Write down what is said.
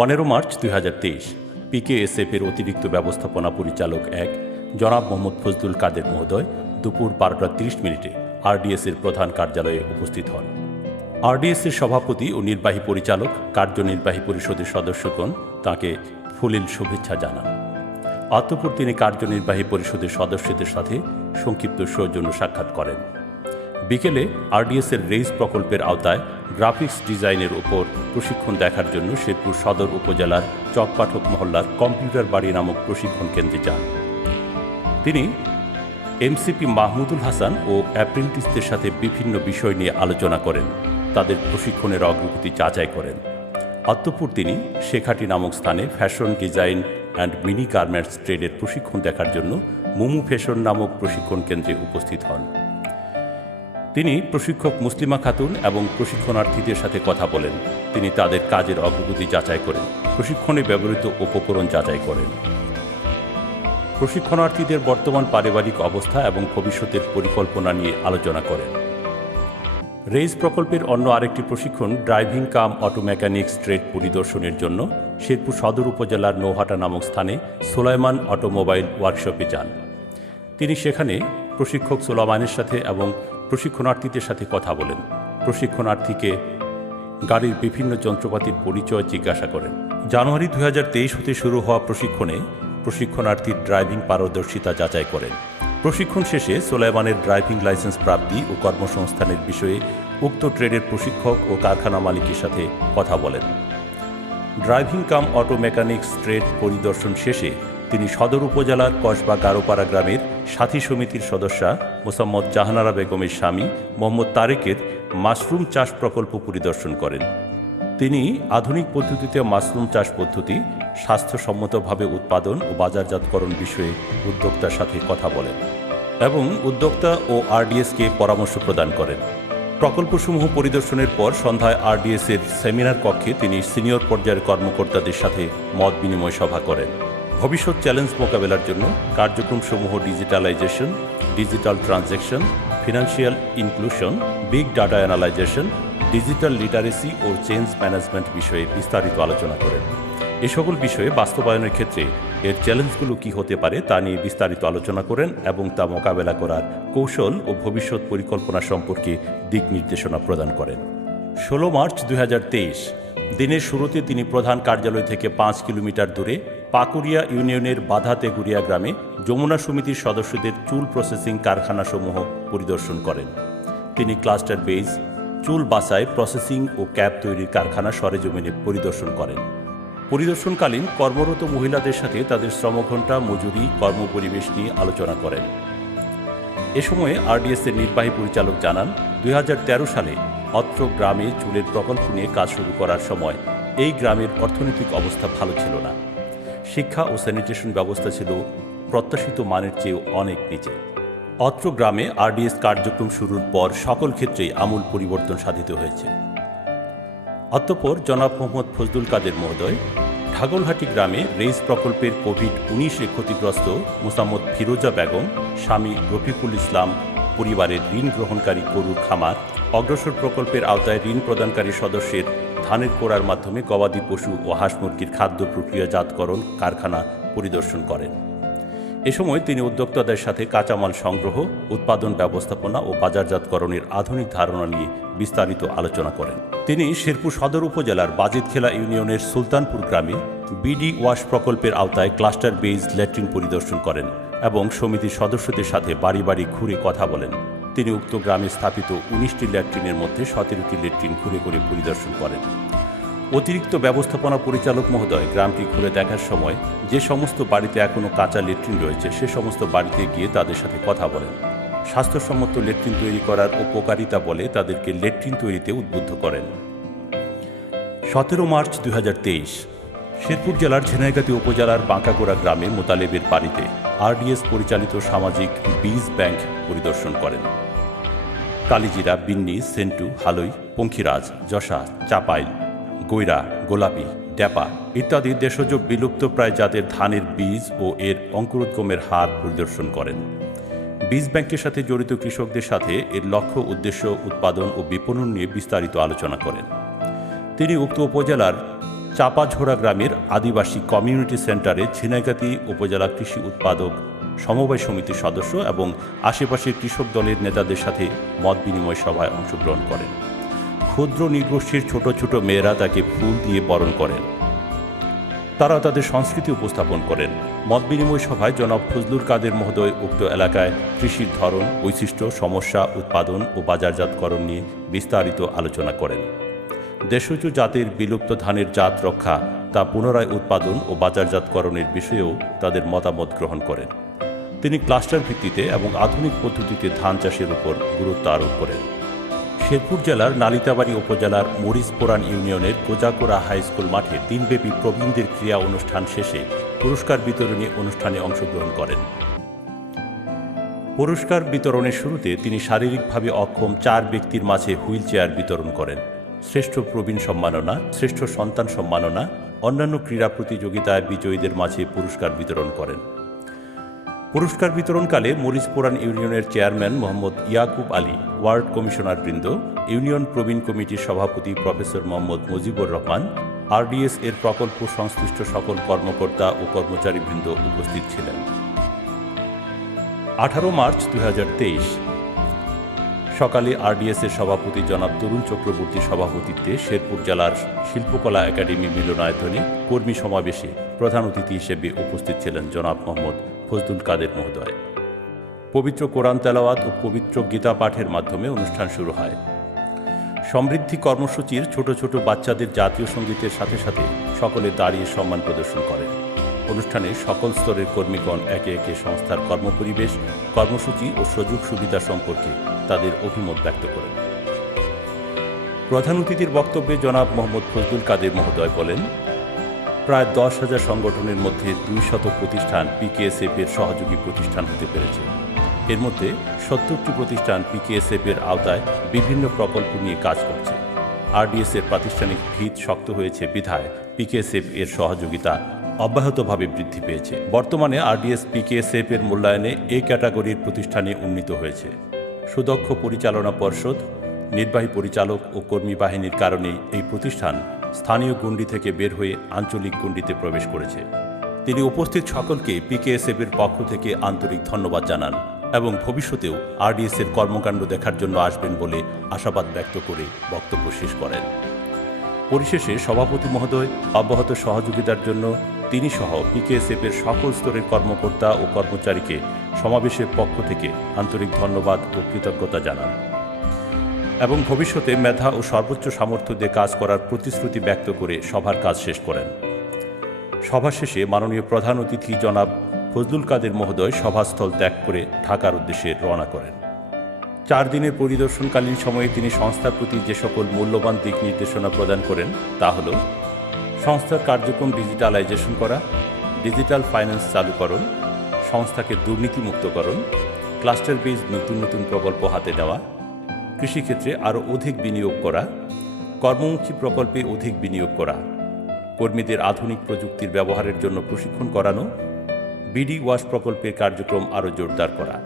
15 March 2023 PKSF এর অতিরিক্ত ব্যবস্থাপনা পরিচালক 1 জনাব মোহাম্মদ ফজলুল কাদের মহোদয় দুপুর 12:30 আরডিএস এর প্রধান কার্যালয়ে উপস্থিত হন। আরডিএস এর সভাপতি ও নির্বাহী পরিচালক কার্যনির্বাহী পরিষদের সদস্যগণ তাঁকে ফুলিল শুভেচ্ছা জানান। অতঃপর তিনি কার্যনির্বাহী পরিষদের সদস্যদের সাথে সংক্ষিপ্ত সৌজন্য সাক্ষাৎ করেন। বিকেলে আরডিএস এর রেইজ প্রকল্পের আওতায় গ্রাফিক্স ডিজাইনের উপর প্রশিক্ষণ দেখার জন্য শেরপুর সদর উপজেলার চকপাঠক মহল্লার কম্পিউটার বাড়ি নামক প্রশিক্ষণ কেন্দ্রে যান। তিনি এমসিপি মাহমুদুল হাসান ও অ্যাপ্রেন্টিসদের সাথে বিভিন্ন বিষয় নিয়ে আলোচনা করেন, তাদের প্রশিক্ষণের অগ্রগতি যাচাই করেন। অতঃপর তিনি শেখাটি নামক স্থানে fashion design and mini garments ট্রেডের প্রশিক্ষণ দেখার জন্য মুমু ফ্যাশন নামক প্রশিক্ষণ কেন্দ্রে উপস্থিত হন। তিনি প্রশিক্ষক মুসলিমা খাতুন এবং প্রশিক্ষণার্থীদের সাথে কথা বলেন। তিনি তাদের কাজের অগ্রগতি যাচাই করেন, প্রশিক্ষণে ব্যবহৃত উপকরণ যাচাই করেন। প্রশিক্ষণার্থীদের বর্তমান পারিবারিক অবস্থা এবং ভবিষ্যতের পরিকল্পনা নিয়ে আলোচনা করেন। রেইজ প্রকল্পের অন্য আরেকটি প্রশিক্ষণ ড্রাইভিং কাম অটো মেকানিক্স ট্রেড পরিদর্শনের জন্য শেরপুর সদর উপজেলার নৌহাটা নামক স্থানে সোলাইমান অটোমোবাইল ওয়ার্কশপে যান। তিনি সেখানে প্রশিক্ষক সোলাইমানের সাথে এবং প্রশিক্ষণার্থীদের সাথে কথা বলেন, প্রশিক্ষণার্থীকে গাড়ির বিভিন্ন যন্ত্রপাতির পরিচয় জিজ্ঞাসা করেন। জানুয়ারি 2023 হতে শুরু হওয়া প্রশিক্ষণে প্রশিক্ষণার্থীর ড্রাইভিং পারদর্শিতা যাচাই করেন। প্রশিক্ষণ শেষে সোলাইমানের ড্রাইভিং লাইসেন্স প্রাপ্তি ও কর্মসংস্থানের বিষয়ে উক্ত ট্রেডের প্রশিক্ষক ও কারখানা মালিকের সাথে কথা বলেন। ড্রাইভিং কাম অটো মেকানিক্স ট্রেড পরিদর্শন শেষে তিনি সদর উপজেলার কসবা গারোপাড়া গ্রামের সাথী সমিতির সদস্যা মোসাম্মদ জাহানারা বেগমের স্বামী মোহাম্মদ তারেকের মাশরুম চাষ প্রকল্প পরিদর্শন করেন। তিনি আধুনিক পদ্ধতিতে মাশরুম চাষ পদ্ধতি, স্বাস্থ্যসম্মতভাবে উৎপাদন ও বাজারজাতকরণ বিষয়ে উদ্যোক্তার সাথে কথা বলেন এবং উদ্যোক্তা ও আরডিএসকে পরামর্শ প্রদান করেন। প্রকল্পসমূহ পরিদর্শনের পর সন্ধ্যায় আরডিএস এর সেমিনার কক্ষে তিনি সিনিয়র পর্যায়ের কর্মকর্তাদের সাথে মত বিনিময় সভা করেন। ভবিষ্যৎ চ্যালেঞ্জ মোকাবেলার জন্য কার্যক্রমসমূহ digitalisation, digital transaction, financial inclusion, big data analysation, digital literacy ও চেঞ্জ ম্যানেজমেন্ট বিষয়ে বিস্তারিত আলোচনা করেন। এ সকল বিষয়ে বাস্তবায়নের ক্ষেত্রে এর চ্যালেঞ্জগুলো কী হতে পারে তা নিয়ে বিস্তারিত আলোচনা করেন এবং তা মোকাবেলা করার কৌশল ও ভবিষ্যৎ পরিকল্পনা সম্পর্কে দিক নির্দেশনা প্রদান করেন। 16 মার্চ 2023 দিনের শুরুতে তিনি প্রধান কার্যালয় থেকে 5 কিলোমিটার দূরে পাকুড়িয়া ইউনিয়নের বাধা তেগুড়িয়া গ্রামে যমুনা সমিতির সদস্যদের চুল প্রসেসিং কারখানাসমূহ পরিদর্শন করেন। তিনি ক্লাস্টার বেজ, চুল বাসায় প্রসেসিং ও ক্যাপ তৈরির কারখানা সরেজমিনে পরিদর্শন করেন। পরিদর্শনকালীন কর্মরত মহিলাদের সাথে তাদের শ্রমঘণ্টা, মজুরি, কর্মপরিবেশ নিয়ে আলোচনা করেন। এ সময়ে আরডিএস এর নির্বাহী পরিচালক জানান, 2013 সালে অত্র গ্রামে চুলের প্রকল্প নিয়ে কাজ শুরু করার সময় এই গ্রামের অর্থনৈতিক অবস্থা ভালো ছিল না। শিক্ষা ও স্যানিটেশন ব্যবস্থা ছিল প্রত্যাশিত মানের চেয়েও অনেক নিচে। অত্র গ্রামে আরডিএস কার্যক্রম শুরুর পর সকল ক্ষেত্রেই আমূল পরিবর্তন সাধিত হয়েছে। অতঃপর জনাব মোহাম্মদ ফজলুল কাদের মহোদয় ঢাগলহাটি গ্রামে রেইজ প্রকল্পের কোভিড-19 ক্ষতিগ্রস্ত মোসাম্মদ ফিরোজা বেগম, স্বামী রফিকুল ইসলাম পরিবারের ঋণ গ্রহণকারী গরুর খামার, অগ্রসর প্রকল্পের আওতায় ঋণ প্রদানকারী সদস্যের ধানের কোড়ার মাধ্যমে গবাদি পশু ও হাঁস মুরগির খাদ্য প্রক্রিয়াজাতকরণ কারখানা পরিদর্শন করেন। এ সময় তিনি উদ্যোক্তাদের সাথে কাঁচামাল সংগ্রহ, উৎপাদন ব্যবস্থাপনা ও বাজারজাতকরণের আধুনিক ধারণা নিয়ে বিস্তারিত আলোচনা করেন। তিনি শেরপুর সদর উপজেলার বাজিতখেলা ইউনিয়নের সুলতানপুর গ্রামে বিডি ওয়াশ প্রকল্পের আওতায় ক্লাস্টার বেজ ল্যাট্রিন পরিদর্শন করেন এবং সমিতির সদস্যদের সাথে বাড়ি বাড়ি ঘুরে কথা বলেন। তিনি উক্ত গ্রামে স্থাপিত 19টি ল্যাট্রিনের মধ্যে 17টি ল্যাট্রিন ঘুরে ঘুরে পরিদর্শন করেন। অতিরিক্ত ব্যবস্থাপনা পরিচালক মহোদয় গ্রামটি ঘুরে দেখার সময় যে সমস্ত বাড়িতে এখনও কাঁচা ল্যাট্রিন রয়েছে সে সমস্ত বাড়িতে গিয়ে তাদের সাথে কথা বলেন। স্বাস্থ্যসম্মত ল্যাট্রিন তৈরি করার উপকারিতা বলে তাদেরকে ল্যাট্রিন তৈরিতে উদ্বুদ্ধ করেন। 17 মার্চ 2023 শেরপুর জেলার ঝিনাইগাতি উপজেলার বাঁকাগোড়া গ্রামে মোতালেবের বাড়িতে আরডিএস পরিচালিত সামাজিক বীজ ব্যাংক পরিদর্শন করেন। কালিজিরা, বিন্নি, সেন্টু, হালই, পঙ্খিরাজ, যশা, চাপাইল, গৈরা, গোলাপি, ড্যাপা ইত্যাদি দেশজ বিলুপ্তপ্রায় জাতের ধানের বীজ ও এর অঙ্কুরোদ্গমের হার পরিদর্শন করেন। বীজ ব্যাংকের সাথে জড়িত কৃষকদের সাথে এর লক্ষ্য, উদ্দেশ্য, উৎপাদন ও বিপণন নিয়ে বিস্তারিত আলোচনা করেন। তিনি উক্ত উপজেলার চাপাঝোড়া গ্রামের আদিবাসী কমিউনিটি সেন্টারে ঝিনাইগাতি উপজেলা কৃষি উৎপাদক সমবায় সমিতির সদস্য এবং আশেপাশের কৃষক দলের নেতাদের সাথে মত বিনিময় সভায় অংশগ্রহণ করেন। ক্ষুদ্র নৃগোষ্ঠীর ছোট ছোট মেয়েরা তাকে ফুল দিয়ে বরণ করেন। তারা তাদের সংস্কৃতি উপস্থাপন করেন। মত বিনিময় সভায় জনাব ফজলুল কাদের মহোদয় উক্ত এলাকায় কৃষির ধরন, বৈশিষ্ট্য, সমস্যা, উৎপাদন ও বাজারজাতকরণ নিয়ে বিস্তারিত আলোচনা করেন। দেশজ জাতের বিলুপ্ত ধানের জাত রক্ষা, তা পুনরায় উৎপাদন ও বাজারজাতকরণের বিষয়েও তাদের মতামত গ্রহণ করেন। তিনি ক্লাস্টার ভিত্তিতে এবং আধুনিক পদ্ধতিতে ধান চাষের উপর গুরুত্ব আরোপ করেন। শেরপুর জেলার নালিতাবাড়ী উপজেলার মরিচপুরান ইউনিয়নের কোজাকোড়া হাই স্কুল মাঠে দিনব্যাপী প্রবীণদের ক্রীড়া অনুষ্ঠান শেষে পুরস্কার বিতরণী অনুষ্ঠানে অংশগ্রহণ করেন। পুরস্কার বিতরণের শুরুতে তিনি শারীরিকভাবে অক্ষম 4 ব্যক্তির মাঝে হুইল চেয়ার বিতরণ করেন। শ্রেষ্ঠ প্রবীণ সম্মাননা, শ্রেষ্ঠ সন্তান সম্মাননা, অন্যান্য ক্রীড়া প্রতিযোগিতায় বিজয়ীদের মাঝে পুরস্কার বিতরণ করেন। পুরস্কার বিতরণকালে মরিচপুরান ইউনিয়নের চেয়ারম্যান মোহাম্মদ ইয়াকুব আলী, ওয়ার্ড কমিশনারবৃন্দ, ইউনিয়ন প্রবীণ কমিটির সভাপতি প্রফেসর মোহাম্মদ মুজিবুর রহমান, আরডিএস এর প্রকল্প সংশ্লিষ্ট সকল কর্মকর্তা ও কর্মচারীবৃন্দ উপস্থিত ছিলেন। 18 মার্চ 2023 সকালে আরডিএস এর সভাপতি জনাব তরুণ চক্রবর্তীর সভাপতিত্বে শেরপুর জেলার শিল্পকলা একাডেমি মিলনায়তনে কর্মী সমাবেশে প্রধান অতিথি হিসেবে উপস্থিত ছিলেন জনাব মোহাম্মদ ফজলুল কাদের মহোদয়। পবিত্র কোরআন তেলাওয়াত ও পবিত্র গীতা পাঠের মাধ্যমে অনুষ্ঠান শুরু হয়। সমৃদ্ধি কর্মসূচির ছোট ছোট বাচ্চাদের জাতীয় সঙ্গীতের সাথে সাথে সকলে দাঁড়িয়ে সম্মান প্রদর্শন করেন। অনুষ্ঠানে সকল স্তরের কর্মীগণ একে একে সংস্থার কর্মপরিবেশ, কর্মসূচি ও সুযোগ সুবিধা সম্পর্কে তাদের অভিমত ব্যক্ত করেন। প্রধান অতিথির বক্তব্যে জনাব মোহাম্মদ ফজলুল কাদের মহোদয় বলেন, প্রায় 10,000 সংগঠনের মধ্যে 200 প্রতিষ্ঠান পিকেএসএফ এর সহযোগী প্রতিষ্ঠান হতে পেরেছে। এর মধ্যে 70টি প্রতিষ্ঠান পিকেএসএফ এর আওতায় বিভিন্ন প্রকল্প নিয়ে কাজ করছে। আরডিএস এর প্রাতিষ্ঠানিক ভিত শক্ত হয়েছে বিধায় পিকেএসএফ এর সহযোগিতা অব্যাহতভাবে বৃদ্ধি পেয়েছে। বর্তমানে আরডিএস পিকেএসএফ এর মূল্যায়নে এ ক্যাটাগরির প্রতিষ্ঠানে উন্নীত হয়েছে। সুদক্ষ পরিচালনা পর্ষদ, নির্বাহী পরিচালক ও কর্মী বাহিনীর কারণেই এই প্রতিষ্ঠান স্থানীয় গণ্ডি থেকে বের হয়ে আঞ্চলিক গণ্ডিতে প্রবেশ করেছে। তিনি উপস্থিত সকলকে পিকেএসএফ এর পক্ষ থেকে আন্তরিক ধন্যবাদ জানান এবং ভবিষ্যতেও আরডিএস এর কর্মকাণ্ড দেখার জন্য আসবেন বলে আশাবাদ ব্যক্ত করে বক্তব্য শেষ করেন। পরিশেষে সভাপতি মহোদয় অব্যাহত সহযোগিতার জন্য তিনি সহ পিকেএসএফ এর সকল স্তরের কর্মকর্তা ও কর্মচারীকে সমাবেশের পক্ষ থেকে আন্তরিক ধন্যবাদ ও কৃতজ্ঞতা জানান এবং ভবিষ্যতে মেধা ও সর্বোচ্চ সামর্থ্য দিয়ে কাজ করার প্রতিশ্রুতি ব্যক্ত করে সভার কাজ শেষ করেন। সভা শেষে মাননীয় প্রধান অতিথি জনাব ফজলুল কাদের মহোদয় সভাস্থল ত্যাগ করে ঢাকার উদ্দেশ্যে রওনা করেন। 4 দিনের পরিদর্শনকালীন সময়ে তিনি সংস্থার প্রতি যে সকল মূল্যবান দিক নির্দেশনা প্রদান করেন তা হল সংস্থার কার্যক্রম ডিজিটালাইজেশন করা, ডিজিটাল ফাইন্যান্স চালুকরণ, সংস্থাকে দুর্নীতিমুক্তকরণ, ক্লাস্টার বেজ নতুন নতুন প্রকল্প হাতে নেওয়া, কৃষিক্ষেত্রে আরও অধিক বিনিয়োগ করা, কর্মমুখী প্রকল্পে অধিক বিনিয়োগ করা, কর্মীদের আধুনিক প্রযুক্তির ব্যবহারের জন্য প্রশিক্ষণ করানো, বিডি ওয়াশ প্রকল্পের কার্যক্রম আরও জোরদার করা।